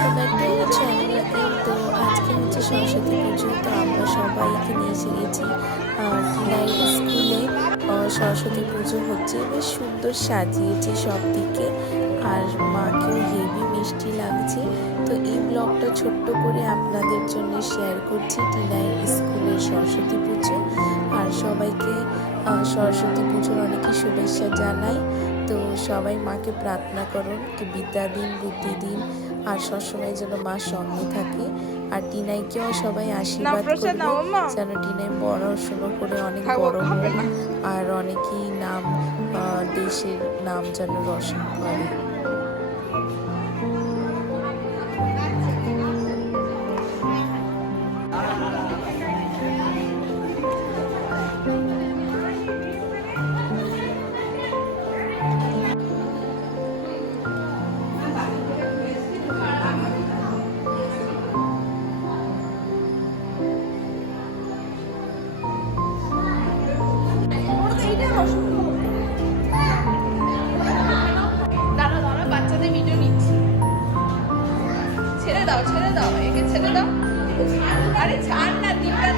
Welcome back to our channel again. তো আজকে হচ্ছে সরস্বতী পুজো। তো আমরা সবাই এখানে এসে গেছি টিনাই স্কুলে। সরস্বতী পুজো হচ্ছে, বেশ সুন্দর সাজিয়েছে সব দিকে, আর মাকেও হেভি মিষ্টি লাগছে। তো এই ব্লগটা ছোট্ট করে আপনাদের জন্য শেয়ার করছি টিনাই স্কুলের সরস্বতী পুজো। আর সবাইকে সরস্বতী পুজোর অনেকই শুভেচ্ছা জানাই। তো সবাই মাকে প্রার্থনা করুন কি বিদ্যা দিন, বুদ্ধি দিন, আর সবসময় যেন মা সঙ্গে থাকে। আর টিনাইকেও সবাই আশীর্বাদ করবে যেন টিনাই পড়াশুনো করে অনেক বড় হোক, আর অনেকই নাম দেশের নাম যেন রোশন করে। বাচ্চাদের ভিডিও নিচ্ছি, ছেড়ে দাও একে ছেড়ে দাও। আরে ছাড় না, দিনটা